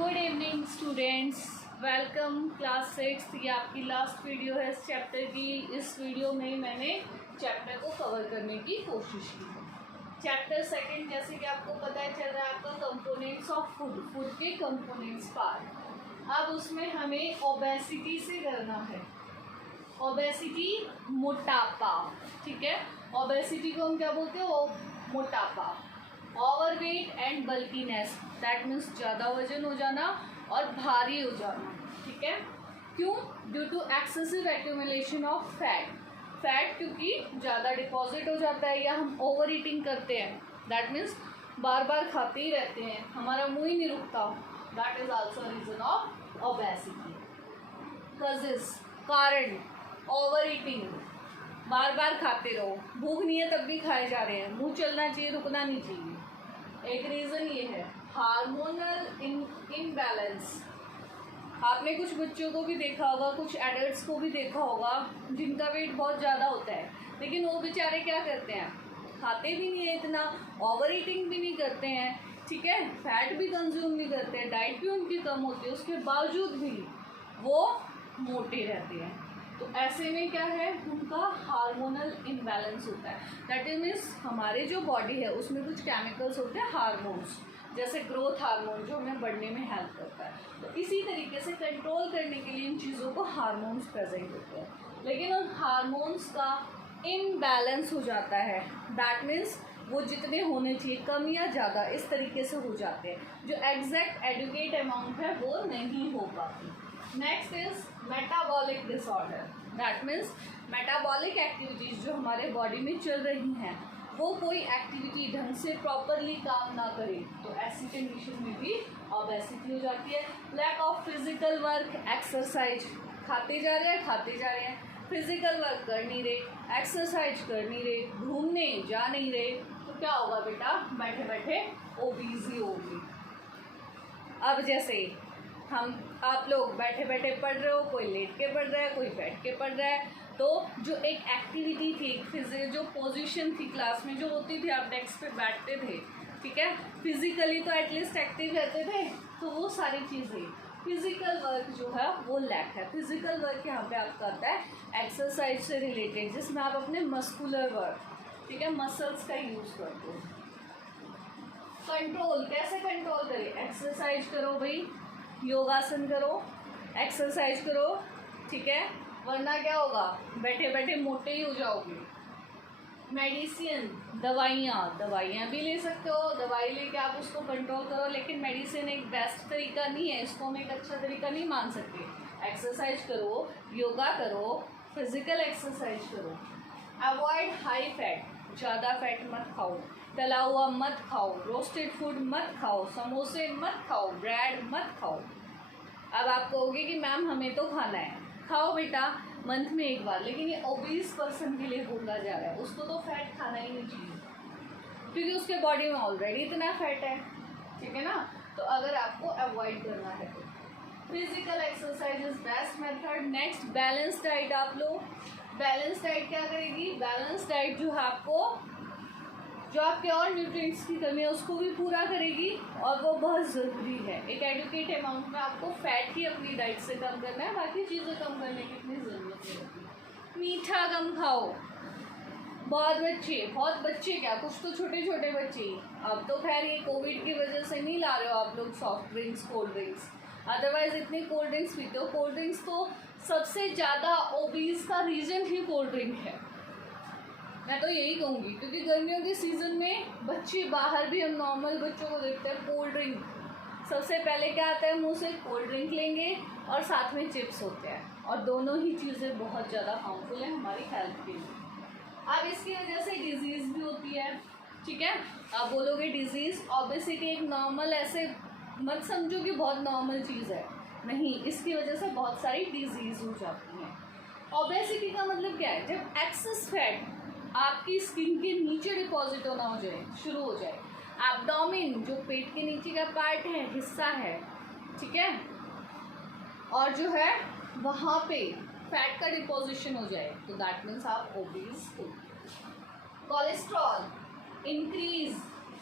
Good evening students, welcome class 6। ये आपकी last video है इस चैप्टर की। इस वीडियो में मैंने चैप्टर को कवर करने की कोशिश की है। चैप्टर सेकंड, जैसे कि आपको पता है चल रहा है आपका कंपोनेंट्स ऑफ फूड, फूड के कंपोनेंट्स पार्ट। अब उसमें हमें ओबेसिटी से करना है। ओबेसिटी मोटापा, ठीक है। ओबेसिटी को हम क्या बोलते हैं? मोटापा। Overweight and bulkiness, that means ज़्यादा वजन हो जाना और भारी हो जाना, ठीक है। क्यों? Due to excessive accumulation of fat. Fat क्योंकि ज़्यादा डिपॉजिट हो जाता है या हम ओवर ईटिंग करते हैं, दैट मीन्स बार बार खाते ही रहते हैं, हमारा मुंह ही नहीं रुकता, that is also reason of obesity. Causes, कारण ओवर ईटिंग, बार बार खाते रहो, भूख नहीं है तब भी खाए जा रहे हैं, मुंह चलना चाहिए, रुकना नहीं चाहिए। एक रीज़न ये है हार्मोनल इनबैलेंस। आपने कुछ बच्चों को भी देखा होगा, कुछ एडल्ट्स को भी देखा होगा जिनका वेट बहुत ज़्यादा होता है, लेकिन वो बेचारे क्या करते हैं? खाते भी नहीं है इतना, ओवर ईटिंग भी नहीं करते हैं, ठीक है, फैट भी कंज्यूम नहीं करते हैं, डाइट भी उनकी कम होती है, उसके बावजूद भी वो मोटे रहते हैं। तो ऐसे में क्या है, उनका हार्मोनल इम्बैलेंस होता है। दैट इज मीन्स हमारे जो बॉडी है उसमें कुछ केमिकल्स होते हैं, हार्मोन्स, जैसे ग्रोथ हार्मोन जो हमें बढ़ने में हेल्प करता है। तो इसी तरीके से कंट्रोल करने के लिए इन चीज़ों को हार्मोन्स प्रेजेंट होते हैं, लेकिन उन हार्मोन्स का इम्बैलेंस हो जाता है। दैट मीन्स वो जितने होने चाहिए कम या ज़्यादा इस तरीके से हो जाते हैं, जो एग्जैक्ट एडुकेट अमाउंट है वो नहीं हो पाती। Next is metabolic disorder. That means metabolic activities जो हमारे बॉडी में चल रही हैं वो कोई एक्टिविटी ढंग से प्रॉपरली काम ना करे, तो ऐसी कंडीशन में भी ओबेसिटी हो जाती है। Lack of physical work, exercise, खाते जा रहे हैं, फिजिकल वर्क कर नहीं रहे, एक्सरसाइज कर नहीं रहे, घूमने जा नहीं रहे, तो क्या होगा बेटा? बैठे बैठे ओबीसी होगी। अब जैसे आप लोग बैठे बैठे पढ़ रहे हो, कोई लेट के पढ़ रहा है, कोई बैठ के पढ़ रहा है, तो जो एक एक्टिविटी थी, जो पोजीशन थी क्लास में जो होती थी, आप डेस्क पे बैठते थे, ठीक है, फिजिकली तो एटलीस्ट एक्टिव रहते थे, तो वो सारी चीज़ें फिजिकल वर्क जो है वो लैक है। फिजिकल वर्क यहाँ पे आपका आता है एक्सरसाइज से रिलेटेड, जिसमें आप अपने मस्कुलर वर्क, ठीक है, मसल्स का यूज़ करते हो। कंट्रोल कैसे कंट्रोल करें? एक्सरसाइज करो भाई, योगासन करो, एक्सरसाइज करो, ठीक है, वरना क्या होगा? बैठे बैठे मोटे ही हो जाओगे। मेडिसिन, दवाइयाँ भी ले सकते हो, दवाई लेके आप उसको कंट्रोल करो, लेकिन मेडिसिन एक बेस्ट तरीका नहीं है, इसको हम एक अच्छा तरीका नहीं मान सकते। एक्सरसाइज करो, योगा करो, फिजिकल एक्सरसाइज करो। अवॉइड हाई फैट, ज़्यादा फैट मत खाओ, तला हुआ मत खाओ, रोस्टेड फूड मत खाओ, समोसे मत खाओ, ब्रेड मत खाओ। अब आप कहोगे कि मैम हमें तो खाना है, खाओ बेटा मंथ में एक बार, लेकिन ये ओबीस पर्सन के लिए बोला जा रहा है, उसको तो फैट खाना ही नहीं चाहिए क्योंकि उसके बॉडी में ऑलरेडी इतना फैट है, ठीक है ना। तो अगर आपको अवॉइड करना है तो physical exercise is best method. Next, balance diet. आप लोग बैलेंस डाइट क्या करेगी? बैलेंस डाइट जो है आपको, जो आपके और न्यूट्रिएंट्स की कमी है उसको भी पूरा करेगी, और वो बहुत ज़रूरी है। एक एडुकेट अमाउंट में आपको फैट ही अपनी डाइट से कम करना है, बाकी चीज़ें कम करने की इतनी ज़रूरत नहीं होती। मीठा कम खाओ। बहुत बच्चे क्या, कुछ तो छोटे छोटे बच्चे ही, अब तो खैर ये कोविड की वजह से नहीं ला रहे हो आप लोग soft drinks, cold drinks, otherwise इतनी कोल्ड ड्रिंक्स पीते हो। कोल्ड ड्रिंक्स तो सबसे ज़्यादा ओबीस का रीज़न ही कोल्ड ड्रिंक है, मैं तो यही कहूँगी, क्योंकि गर्मियों के सीज़न में बच्चे बाहर भी, हम नॉर्मल बच्चों को देखते हैं, कोल्ड ड्रिंक सबसे पहले क्या आता है मुंह से? कोल्ड ड्रिंक लेंगे और साथ में चिप्स होते हैं, और दोनों ही चीज़ें बहुत ज़्यादा हार्मफुल हैं हमारी हेल्थ के लिए। अब इसकी वजह से डिजीज़ भी होती है, ठीक है। आप बोलोगे डिजीज़, ओबेसिटी एक नॉर्मल, ऐसे मत समझो कि बहुत नॉर्मल चीज़ है, नहीं, इसकी वजह से बहुत सारी डिजीज़ हो जाती हैं। ओबेसिटी का मतलब क्या है? जब एक्सेस फैट आपकी स्किन के नीचे डिपॉजिट होना शुरू हो जाए, एब्डोमेन जो पेट के नीचे का पार्ट है, हिस्सा है, ठीक है, और जो है वहाँ पे फैट का डिपोजिशन हो जाए, तो दैट मीन्स आप ओबीस हो। कोलेस्ट्रॉल इंक्रीज,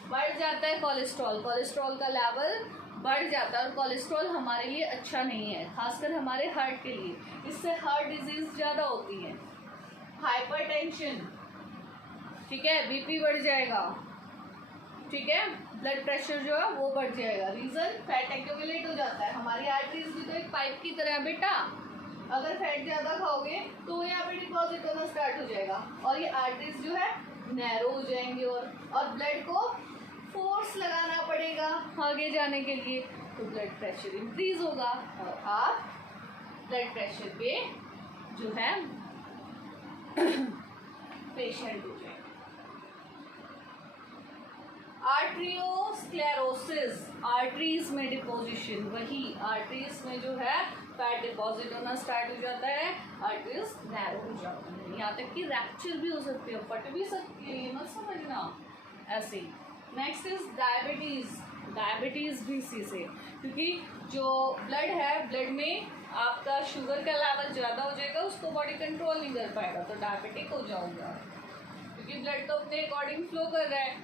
बढ़ जाता है कोलेस्ट्रॉल का लेवल बढ़ जाता है और कोलेस्ट्रॉल हमारे लिए अच्छा नहीं है, खासकर हमारे हार्ट के लिए। इससे हार्ट डिजीज ज़्यादा होती है, हाइपरटेंशन, ठीक है, बीपी बढ़ जाएगा, ठीक है, ब्लड प्रेशर जो है वो बढ़ जाएगा। रीज़न, फैट एक्यूमुलेट हो जाता है। हमारी आर्टरीज भी तो एक पाइप की तरह है बेटा, अगर फैट ज़्यादा खाओगे तो यहाँ पे डिपॉजिट होना स्टार्ट हो जाएगा और ये आर्टरीज जो है नैरो हो जाएंगे और ब्लड को फोर्स लगाना पड़ेगा आगे जाने के लिए, तो ब्लड प्रेशर इंक्रीज होगा और आप ब्लड प्रेशर पे जो है पेशेंट हो जाएंगे। आर्ट्रियोस्क्लेरोसिस, आर्टरीज में डिपोजिशन, वही आर्टरीज में जो है फैट डिपॉजिट होना स्टार्ट हो जाता है, आर्टरीज नैरो हो जाती है, यहाँ तक कि रैप्चर भी हो सकती है, फट भी सकती है, ये मत समझना ऐसे ही। नेक्स्ट इज डायबिटीज़, डायबिटीज़ भी इसी से, क्योंकि जो ब्लड है, ब्लड में आपका शुगर का लेवल ज़्यादा हो जाएगा, उसको बॉडी कंट्रोल नहीं कर पाएगा, तो डायबिटिक हो जाओगे, क्योंकि ब्लड तो अपने अकॉर्डिंग फ्लो कर रहा है,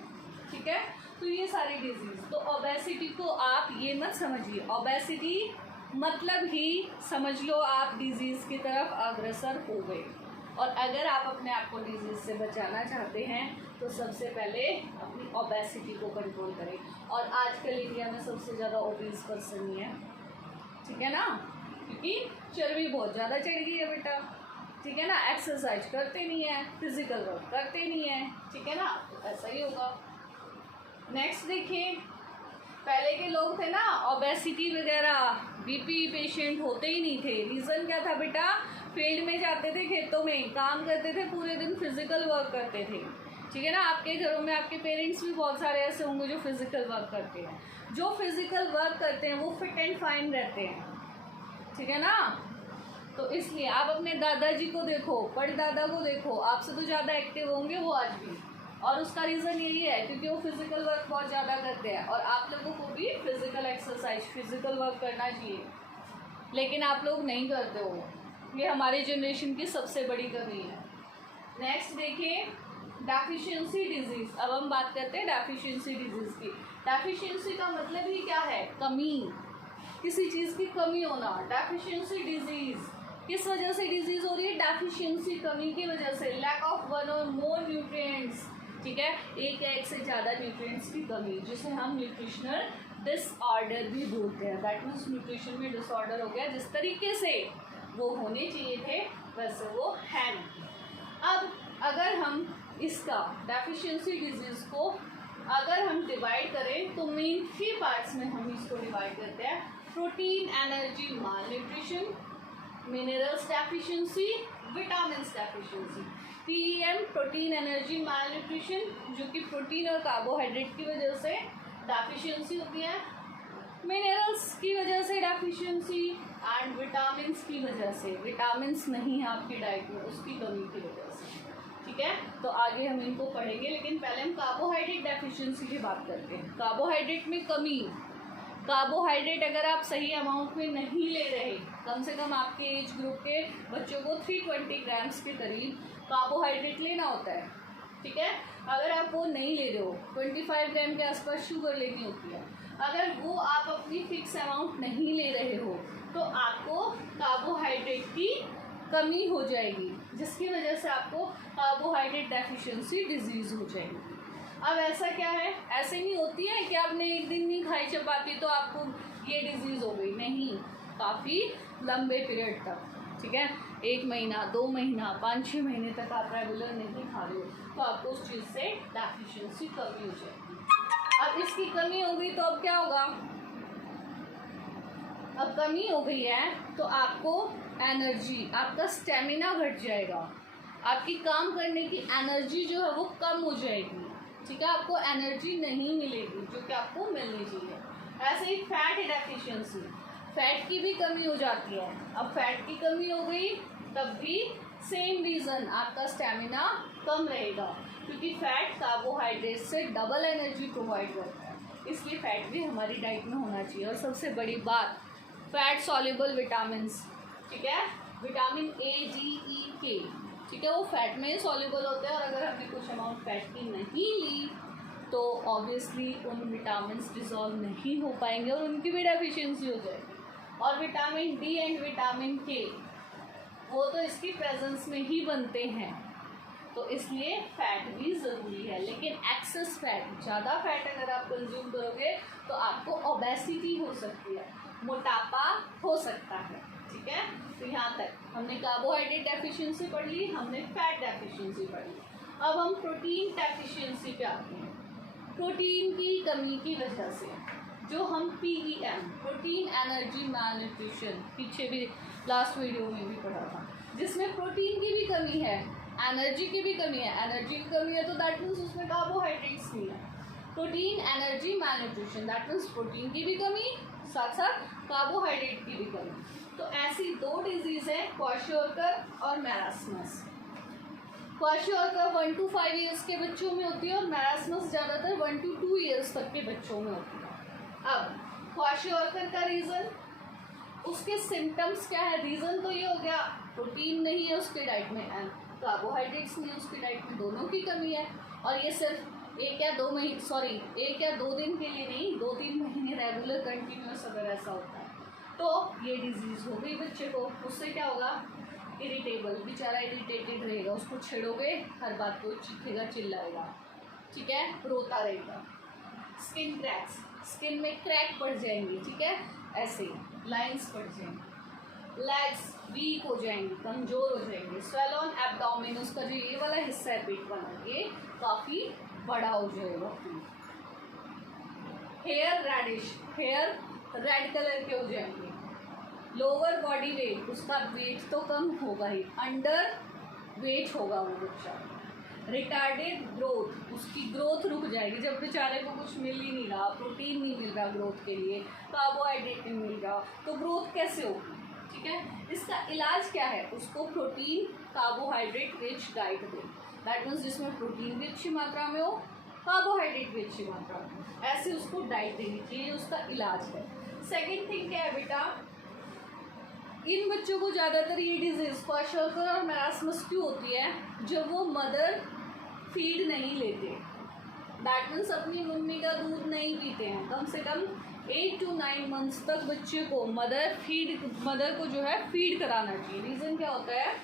ठीक है। तो ये सारी डिजीज, तो ओबेसिटी को आप ये मत समझिए, ओबेसिटी मतलब ही समझ लो आप डिजीज़ की तरफ अग्रसर हो गए। और अगर आप अपने आप को डिजीज़ से बचाना चाहते हैं तो सबसे पहले अपनी ओबेसिटी को कंट्रोल करें। और आजकल इंडिया में सबसे ज़्यादा ओबीज पर्सन ही है, ठीक है ना, क्योंकि चर्बी बहुत ज़्यादा चढ़ गई है बेटा, ठीक है ना, एक्सरसाइज करते नहीं है, फिजिकल वर्क करते नहीं है, ठीक है ना, तो ऐसा ही होगा। नेक्स्ट देखिए, पहले के लोग थे ना, ओबेसिटी वगैरह, बीपी पेशेंट होते ही नहीं थे। रीज़न क्या था बेटा, फील्ड में जाते थे, खेतों में काम करते थे, पूरे दिन फिजिकल वर्क करते थे, ठीक है ना। आपके घरों में आपके पेरेंट्स भी बहुत सारे ऐसे होंगे जो फिजिकल वर्क करते हैं। जो फिजिकल वर्क करते हैं वो फिट एंड फाइन रहते हैं, ठीक है ना। तो इसलिए आप अपने दादाजी को देखो, परदादा को देखो, आपसे तो ज़्यादा एक्टिव होंगे वो आज भी, और उसका रीज़न यही है क्योंकि वो फिजिकल वर्क बहुत ज़्यादा करते हैं। और आप लोगों को भी फिजिकल एक्सरसाइज, फिजिकल वर्क करना चाहिए, लेकिन आप लोग नहीं करते हो, ये हमारी जनरेशन की सबसे बड़ी कमी है। नेक्स्ट देखिए, डेफिशिएंसी डिजीज़। अब हम बात करते हैं डेफिशिएंसी डिजीज़ की। डेफिशिएंसी का मतलब ही क्या है, कमी, किसी चीज़ की कमी होना। डेफिशिएंसी डिजीज़ किस वजह से डिजीज़ हो रही है, डेफिशिएंसी, कमी की वजह से, लैक ऑफ वन और मोर न्यूट्रिएंट्स, ठीक है, एक या एक से ज़्यादा न्यूट्रिएंट्स की कमी, जिसे हम न्यूट्रिशनल डिसऑर्डर भी बोलते हैं। दैट मीन्स न्यूट्रिशन में डिसऑर्डर हो गया, जिस तरीके से वो होने चाहिए थे वैसे वो है नहीं। अब अगर हम इसका डेफिशिएंसी डिजीज़ को अगर हम डिवाइड करें तो मेन 3 पार्ट्स में हम इसको डिवाइड करते हैं। Protein energy malnutrition, minerals deficiency, vitamins deficiency. PEM protein energy malnutrition, जो कि प्रोटीन और कार्बोहाइड्रेट की वजह से डेफिशिएंसी होती है, मिनरल्स की वजह से डेफिशिएंसी, एंड विटामिन्स की वजह से, विटामिन्स नहीं है आपकी डाइट में, उसकी कमी की वजह से, ठीक है। तो आगे हम इनको पढ़ेंगे, लेकिन पहले हम कार्बोहाइड्रेट डेफिशिएंसी की बात करते हैं। कार्बोहाइड्रेट में कमी, कार्बोहाइड्रेट अगर आप सही अमाउंट में नहीं ले रहे, कम से कम आपके एज ग्रुप के बच्चों को 320 ग्राम्स के करीब कार्बोहाइड्रेट लेना होता है, ठीक है। अगर आप वो नहीं ले रहे हो, 25 ग्राम के आसपास शुगर लेनी होती है, अगर वो आप अपनी फिक्स अमाउंट नहीं ले रहे हो तो आपको कार्बोहाइड्रेट की कमी हो जाएगी, जिसकी वजह से आपको कार्बोहाइड्रेट डेफिशिएंसी डिजीज़ हो जाएगी। अब ऐसा क्या है, ऐसे नहीं होती है कि आपने एक दिन नहीं खाई चपाती तो आपको ये डिजीज़ हो गई, नहीं, काफ़ी लंबे पीरियड तक, ठीक है, 1 महीना, 2 महीना, 5-6 महीने तक आप रेगुलर नहीं खा रहे हो तो आपको उस चीज़ से डेफिशिएंसी कमी हो जाएगी। अब इसकी कमी हो गई तो अब क्या होगा, अब कमी हो गई है तो आपको एनर्जी, आपका स्टेमिना घट जाएगा, आपकी काम करने की एनर्जी जो है वो कम हो जाएगी, ठीक है, आपको एनर्जी नहीं मिलेगी जो कि आपको मिलनी चाहिए। ऐसे ही फैट डेफिशिएंसी, फैट की भी कमी हो जाती है। अब फैट की कमी हो गई तब भी सेम रीज़न, आपका स्टेमिना कम रहेगा, क्योंकि फैट कार्बोहाइड्रेट से डबल एनर्जी प्रोवाइड करता है, इसलिए फैट भी हमारी डाइट में होना चाहिए। और सबसे बड़ी बात, फैट सॉल्युबल विटामिन्स, ठीक है, vitamin A, D, E, K, ठीक है, वो फैट में सॉल्युबल होते हैं, और अगर हमने कुछ अमाउंट फैट की नहीं ली तो ऑब्वियसली उन विटामिन डिज़ोल्व नहीं हो पाएंगे और उनकी भी डेफिशिएंसी हो जाएगी। और विटामिन डी एंड विटामिन के वो तो इसकी प्रेजेंस में ही बनते हैं, तो इसलिए फैट भी ज़रूरी है। लेकिन एक्सेस फैट, ज़्यादा फैट अगर आप कंज्यूम करोगे तो आपको ओबेसिटी हो सकती है, मोटापा हो सकता है। ठीक है, तो यहाँ तक हमने कार्बोहाइड्रेट डेफिशिएंसी पढ़ ली, हमने फैट डेफिशिएंसी पढ़ ली। अब हम प्रोटीन डेफिशिएंसी पे आते हैं। प्रोटीन की कमी की वजह से जो हम PEM, प्रोटीन एनर्जी मैलन्यूट्रिशन, पीछे भी लास्ट वीडियो में भी पढ़ा था, जिसमें प्रोटीन की भी कमी है, एनर्जी की भी कमी है। एनर्जी की कमी है तो दैट मीन्स उसमें कार्बोहाइड्रेट्स नहीं है। Protein energy malnutrition that means protein की भी कमी, साथ साथ कार्बोहाइड्रेट की भी कमी। तो ऐसी दो डिजीज़ है, क्वाशियोरकर और मैरास्मस। क्वाशियोरकर 1 to 5 ईयर्स के बच्चों में होती है और मैरास्मस ज़्यादातर 1 to 2 ईयर्स तक के बच्चों में होती है। अब क्वाशियोरकर का रीज़न, उसके सिम्टम्स क्या है? रीज़न तो ये हो गया प्रोटीन नहीं है उसके डाइट में एंड कार्बोहाइड्रेट्स नहीं है उसकी डाइट में, दोनों की कमी है। और ये सिर्फ एक या दो दिन के लिए नहीं, 2-3 महीने रेगुलर कंटिन्यूस अगर ऐसा होता है तो ये डिजीज़ हो गई बच्चे को। उससे क्या होगा? इरिटेबल, बेचारा इरिटेटेड रहेगा, उसको छेड़ोगे हर बात को चीखेगा, चिल्लाएगा, ठीक है, रोता रहेगा। स्किन क्रैक्स, स्किन में क्रैक पड़ जाएंगे, ठीक है, ऐसे लाइंस पड़ जाएंगे। लेग्स वीक हो जाएंगे, कमज़ोर हो जाएंगे। स्वेल ऑन एब्डोमेन, उसका जो ये वाला हिस्सा है पेट वाला, ये काफ़ी बड़ा हो जाएगा। Hair reddish, hair red colour के हो जाएंगे। लोअर बॉडी वेट, उसका वेट तो कम होगा ही, अंडर वेट होगा वो बच्चा। रिटार्डेड ग्रोथ, उसकी ग्रोथ रुक जाएगी जब बेचारे को कुछ मिल ही नहीं रहा, प्रोटीन नहीं मिल रहा ग्रोथ के लिए, कार्बोहाइड्रेट नहीं मिल रहा, तो ग्रोथ कैसे होगी? ठीक है, इसका इलाज क्या है? उसको protein carbohydrate rich diet they, that means जिसमें प्रोटीन भी अच्छी मात्रा में हो, कार्बोहाइड्रेट भी अच्छी मात्रा में हो, ऐसे उसको डाइट देनी चाहिए, उसका इलाज है। सेकेंड थिंग क्या है बेटा, इन बच्चों को ज़्यादातर ये डिजीज़ क्वाशियोरकर और मैरास्मस क्यों होती है? जब वो मदर फीड नहीं लेते, दैट मीन्स अपनी मम्मी का दूध नहीं पीते हैं, कम से कम 8 to 9 मंथ्स तक बच्चे को मदर को जो है फीड कराना चाहिए। रीज़न क्या होता है?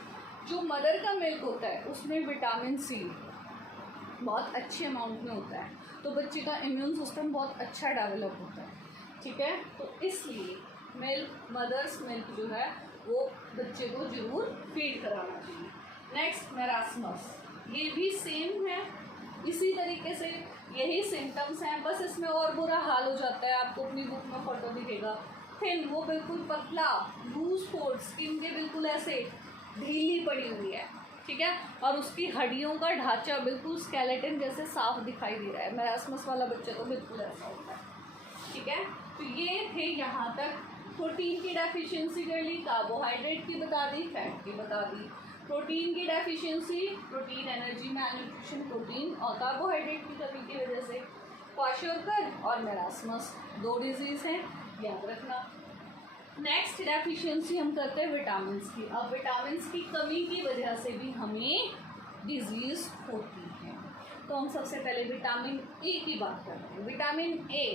जो मदर का मिल्क होता है उसमें विटामिन C बहुत अच्छे अमाउंट में होता है, तो बच्चे का इम्यून सिस्टम बहुत अच्छा डेवलप होता है, ठीक है। तो इसलिए मदर्स मिल्क जो है वो बच्चे को जरूर फीड कराना चाहिए। नेक्स्ट मैरास्मस, ये भी सेम है, इसी तरीके से यही सिम्टम्स हैं, बस इसमें और बुरा हाल हो जाता है। आपको अपनी बुक में फोटो दिखेगा, थिन, वो बिल्कुल पतला, लूज कोट, स्किन के बिल्कुल ऐसे ढीली पड़ी हुई है, ठीक है, और उसकी हड्डियों का ढांचा बिल्कुल स्केलेटन जैसे साफ दिखाई दे रहा है। मैरास्मस वाला बच्चा तो बिल्कुल ऐसा होता है, ठीक है। तो ये थे यहाँ तक, प्रोटीन की डेफिशिएंसी कर ली, कार्बोहाइड्रेट की बता दी, फैट की बता दी। प्रोटीन की deficiency, protein energy malnutrition, protein और कार्बोहाइड्रेट की कमी की वजह से क्वाशियोरकर और मैरास्मस दो डिजीज़ हैं, याद रखना। नेक्स्ट डेफिशिएंसी हम करते हैं विटामिन्स की। अब विटामिन्स की कमी की वजह से भी हमें डिजीज़ होती है, तो हम सबसे पहले विटामिन ए की बात करते हैं। विटामिन ए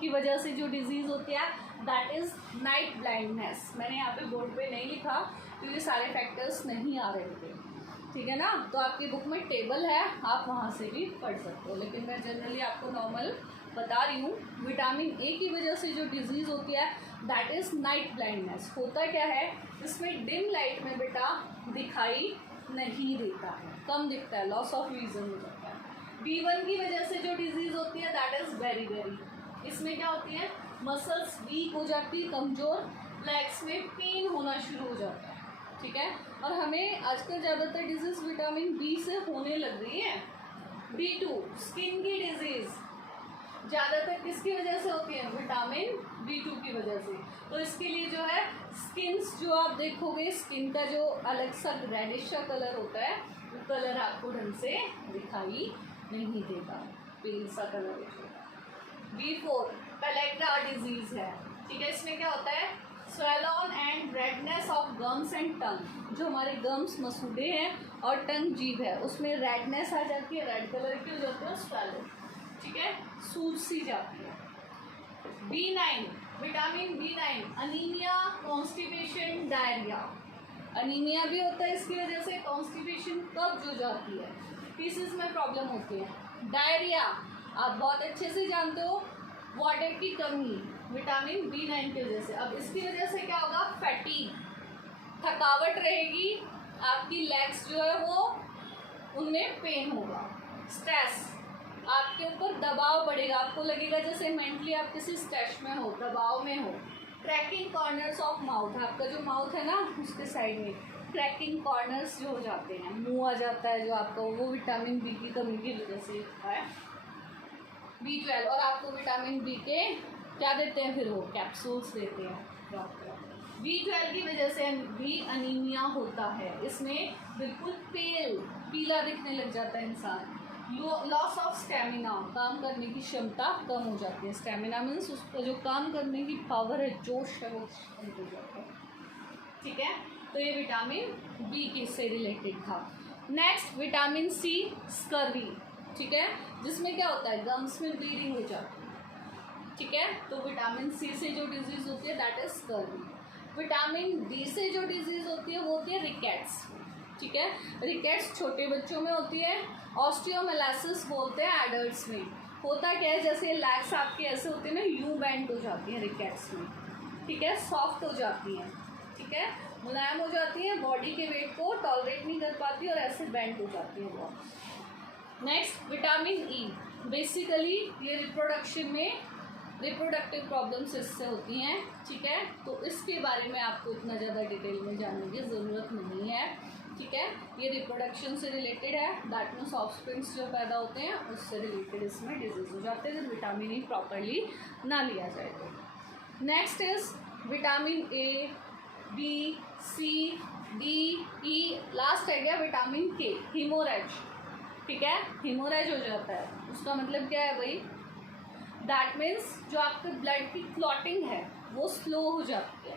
की वजह से जो डिजीज़ होती है दैट इज़ नाइट ब्लाइंडनेस। मैंने यहाँ पे बोर्ड पे नहीं लिखा क्योंकि सारे फैक्टर्स नहीं आ रहे थे, ठीक है ना, तो आपकी बुक में टेबल है, आप वहाँ से भी पढ़ सकते हो, लेकिन मैं जनरली आपको नॉर्मल बता रही हूँ। विटामिन ए की वजह से जो डिजीज़ होती है दैट इज़ नाइट ब्लाइंडनेस। होता क्या है, इसमें डिम लाइट में बेटा दिखाई नहीं देता है, कम दिखता है, लॉस ऑफ विजन हो जाता है। B1 की वजह से जो डिजीज़ होती है दैट इज़ बेरी, इसमें क्या होती है, मसल्स वीक हो जाती है, कमज़ोर, लेग्स में पेन होना शुरू हो जाता है, ठीक है। और हमें आजकल ज़्यादातर डिजीज़ विटामिन बी से होने लग रही है। B2 स्किन की डिजीज़ ज़्यादातर किसकी वजह से होती है, विटामिन B2 की वजह से। तो इसके लिए जो है स्किन्स, जो आप देखोगे स्किन का जो अलग सा रेडिश सा कलर होता है, वो कलर आपको ढंग से दिखाई नहीं देगा, पेल सा कलर होता है। B4 पेलेग्रा डिजीज़ है, ठीक है। इसमें क्या होता है, swell on and redness of gums and tongue, जो हमारे गम्स मसूड़े हैं और टंग जीभ है उसमें रेडनेस आ जाती है, रेड कलर की हो जाती है, ठीक है, सूज सी जाती है। B9, vitamin B9, anaemia, constipation, diarrhoea. Anaemia भी होता है इसकी वजह से, कॉन्स्टिपेशन कब्ज हो जाती है, पीसेस में प्रॉब्लम होती है। डायरिया आप बहुत अच्छे से जानते हो, वाटर की कमी विटामिन B9 की वजह से। अब इसकी वजह से क्या होगा, फैटीग, थकावट रहेगी, आपकी लेग्स जो है वो उनमें पेन होगा। स्ट्रेस, आपके ऊपर दबाव बढ़ेगा, आपको लगेगा जैसे मेंटली आप किसी स्ट्रेस में हो, दबाव में हो। क्रैकिंग कॉर्नर्स ऑफ माउथ, आपका जो माउथ है ना उसके साइड में क्रैकिंग कॉर्नर्स जो हो जाते हैं, मुंह आ जाता है जो आपका, वो विटामिन बी की कमी की वजह से होता है। B12, और आपको विटामिन बी के क्या देते हैं फिर, वो कैप्सूल्स देते हैं डॉक्टर। B12 की वजह से भी अनीमिया होता है, इसमें बिल्कुल पीला दिखने लग जाता है इंसान। लॉस ऑफ स्टेमिना, काम करने की क्षमता कम हो जाती है। स्टेमिना मीन्स उसका जो काम करने की पावर है, जोश है, वो कम हो जाता है। ठीक है, तो ये विटामिन बी की से रिलेटेड था। Next vitamin C, scurvy. ठीक है, जिसमें क्या होता है, गम्स में ब्लीडिंग हो जाती है। ठीक है, तो विटामिन सी से जो डिजीज होती है that is scurvy. Vitamin D से जो डिजीज होती है वो होती है रिकेट्स। ठीक है, रिकेट्स छोटे बच्चों में होती है, ऑस्टियोमेलासिस बोलते हैं एडल्ट्स में। होता क्या है, जैसे लैग्स आपके ऐसे होते हैं ना, यू बेंड हो जाती हैं रिकेट्स में। ठीक है, सॉफ्ट हो जाती हैं, ठीक है, मुलायम हो जाती हैं, बॉडी के वेट को टॉलरेट नहीं कर पाती और ऐसे बेंड हो जाती है बहुत। नेक्स्ट विटामिन ई, बेसिकली ये रिप्रोडक्शन में रिप्रोडक्टिव प्रॉब्लम्स इससे होती हैं। ठीक है, तो इसके बारे में आपको इतना ज़्यादा डिटेल में जानने की ज़रूरत नहीं है। ठीक है, ये रिप्रोडक्शन से रिलेटेड है, दैट मीन्स ऑफस्प्रिंग्स जो पैदा होते हैं उससे रिलेटेड इसमें डिजीज हो जाते हैं जब विटामिन ई प्रॉपरली ना लिया जाए तो। Next is vitamin A, B, C, D, E, last है गया विटामिन के, हीमोरेज। ठीक है, हीमोरेज हो जाता है, उसका मतलब क्या है भाई, दैट मीन्स जो आपके ब्लड की क्लॉटिंग है वो स्लो हो जाती है।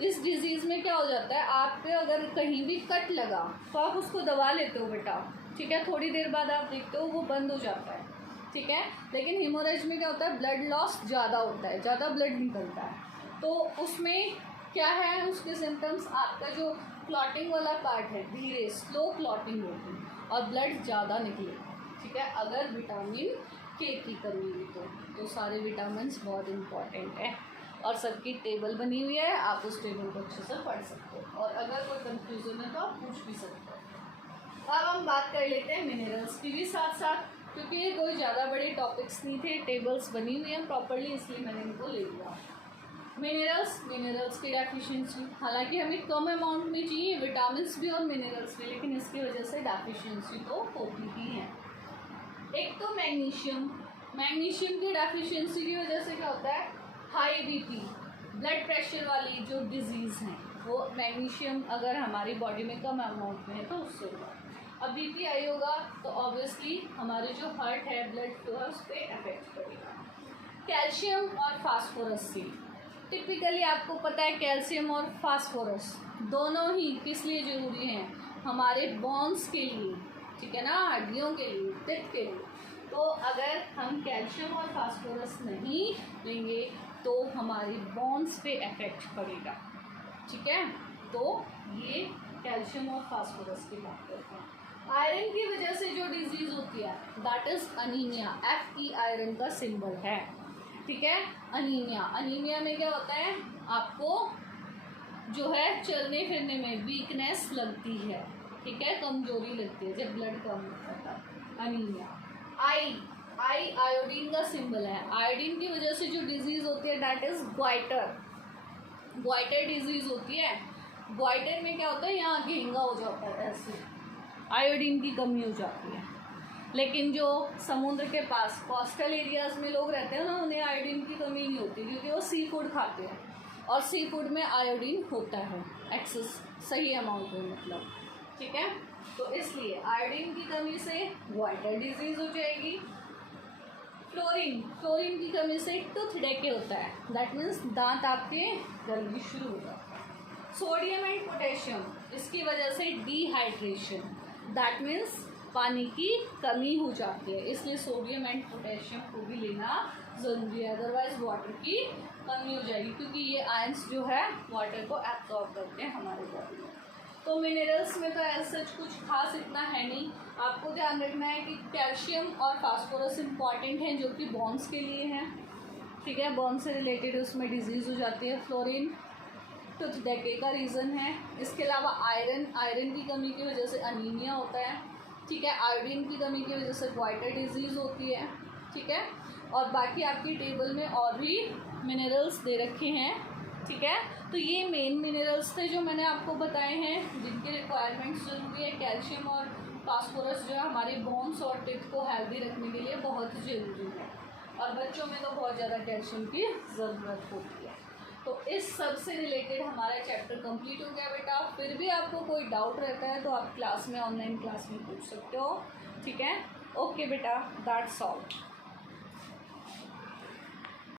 इस डिजीज़ में क्या हो जाता है, आपके अगर कहीं भी कट लगा तो आप उसको दबा लेते हो बेटा, ठीक है, थोड़ी देर बाद आप देखते हो वो बंद हो जाता है। ठीक है, लेकिन हीमोरेज में क्या होता है, ब्लड लॉस ज़्यादा होता है, ज़्यादा ब्लड निकलता है, तो उसमें क्या है उसके सिम्टम्स, आपका जो क्लॉटिंग वाला पार्ट है धीरे स्लो क्लॉटिंग होगी और ब्लड ज़्यादा निकलेगा। ठीक है, अगर विटामिन के की कमी हुई तो सारे विटामिन बहुत इंपॉर्टेंट है और सबकी टेबल बनी हुई है, आप उस टेबल को अच्छे से पढ़ सकते हो और अगर कोई कंफ्यूजन है तो आप पूछ भी सकते हो। अब हम बात कर लेते हैं मिनरल्स की भी साथ साथ, क्योंकि ये कोई ज़्यादा बड़े टॉपिक्स नहीं थे, टेबल्स बनी हुई हैं प्रॉपरली, इसलिए मैंने इनको ले लिया। मिनरल्स की डेफिशिएंसी, हालांकि हमें कम अमाउंट में चाहिए विटामिन भी और मिनरल्स भी, लेकिन इसकी वजह से डेफिशिएंसी तो होती ही है। एक तो मैग्नीशियम की डेफिशिएंसी की वजह से क्या होता है, हाई बीपी, ब्लड प्रेशर वाली जो डिजीज़ हैं वो मैग्नीशियम अगर हमारी बॉडी में कम अमाउंट में है तो उससे होगा। अब बीपी हाई होगा तो ऑब्वियसली हमारे जो हार्ट है, ब्लड फ्लो है, उस पर अफेक्ट करेगा। कैल्शियम और फास्फोरस से, टिपिकली आपको पता है कैल्शियम और फास्फोरस दोनों ही किस लिए ज़रूरी हैं, हमारे बोन्स के लिए, ठीक है ना, हड्डियों के लिए, टिप के लिए। तो अगर हम कैल्शियम और फास्फोरस नहीं लेंगे तो हमारी बोन्स पे इफेक्ट पड़ेगा। ठीक है, तो ये कैल्शियम और फास्फोरस की बात करते हैं। आयरन की वजह से जो डिजीज़ होती है that is anaemia, Fe iron का सिंबल है। ठीक है, अनीमिया में क्या होता है, आपको जो है चलने फिरने में वीकनेस लगती है। ठीक है, कमजोरी लगती है जब ब्लड कम होता है, अनीमिया। आई आयोडीन का सिंबल है, आयोडीन की वजह से जो डिजीज़ होती है दैट इज़ ग्वाइटर डिजीज़ होती है। ग्वाइटर में क्या होता है, यहाँ घेंगा हो जाता है, ऐसे आयोडीन की कमी हो जाती है। लेकिन जो समुद्र के पास कोस्टल एरियाज़ में लोग रहते हैं ना, उन्हें आयोडीन की कमी नहीं होती क्योंकि वो सी फूड खाते हैं और सी फूड में आयोडीन होता है एक्सेस, सही अमाउंट में मतलब। ठीक है, तो इसलिए आयोडीन की कमी से ग्वाइटर डिजीज़ हो जाएगी। फ्लोरीन की कमी से टूथ डेके होता है, दैट मीन्स दांत आपके गलनी शुरू हो जाता है। सोडियम एंड पोटेशियम, इसकी वजह से डिहाइड्रेशन, दैट मीन्स पानी की कमी हो जाती है, इसलिए सोडियम एंड पोटेशियम को भी लेना ज़रूरी है, अदरवाइज वाटर की कमी हो जाएगी, क्योंकि ये आयंस जो है वाटर को एब्जॉर्ब करते हैं हमारे बॉडी में। तो मिनरल्स में तो ऐसा कुछ खास इतना है नहीं। आपको ध्यान रखना है कि कैल्शियम और फास्फोरस इम्पॉर्टेंट हैं, जो कि बोन्स के लिए हैं, ठीक है, बोन से रिलेटेड उसमें डिजीज़ हो जाती है। फ्लोरीन टूथ डेके का रीज़न है। इसके अलावा आयरन की कमी की वजह से अनीमिया होता है, ठीक है। आयोडीन की कमी की वजह से ग्वाइटर डिजीज़ होती है, ठीक है। और बाकी आपकी टेबल में और भी मिनरल्स दे रखे हैं, ठीक है। तो ये मेन मिनरल्स थे जो मैंने आपको बताए हैं, जिनके रिक्वायरमेंट्स ज़रूरी है। कैल्शियम और फास्फोरस जो है हमारे बोन्स और टिथ को हेल्दी रखने के लिए बहुत ज़रूरी है, और बच्चों में तो बहुत ज़्यादा कैल्शियम की ज़रूरत होती है। तो इस सब से रिलेटेड हमारा चैप्टर कंप्लीट हो गया बेटा। फिर भी आपको कोई डाउट रहता है तो आप क्लास में, ऑनलाइन क्लास में पूछ सकते हो, ठीक है। ओके बेटा, दैट्स ऑल।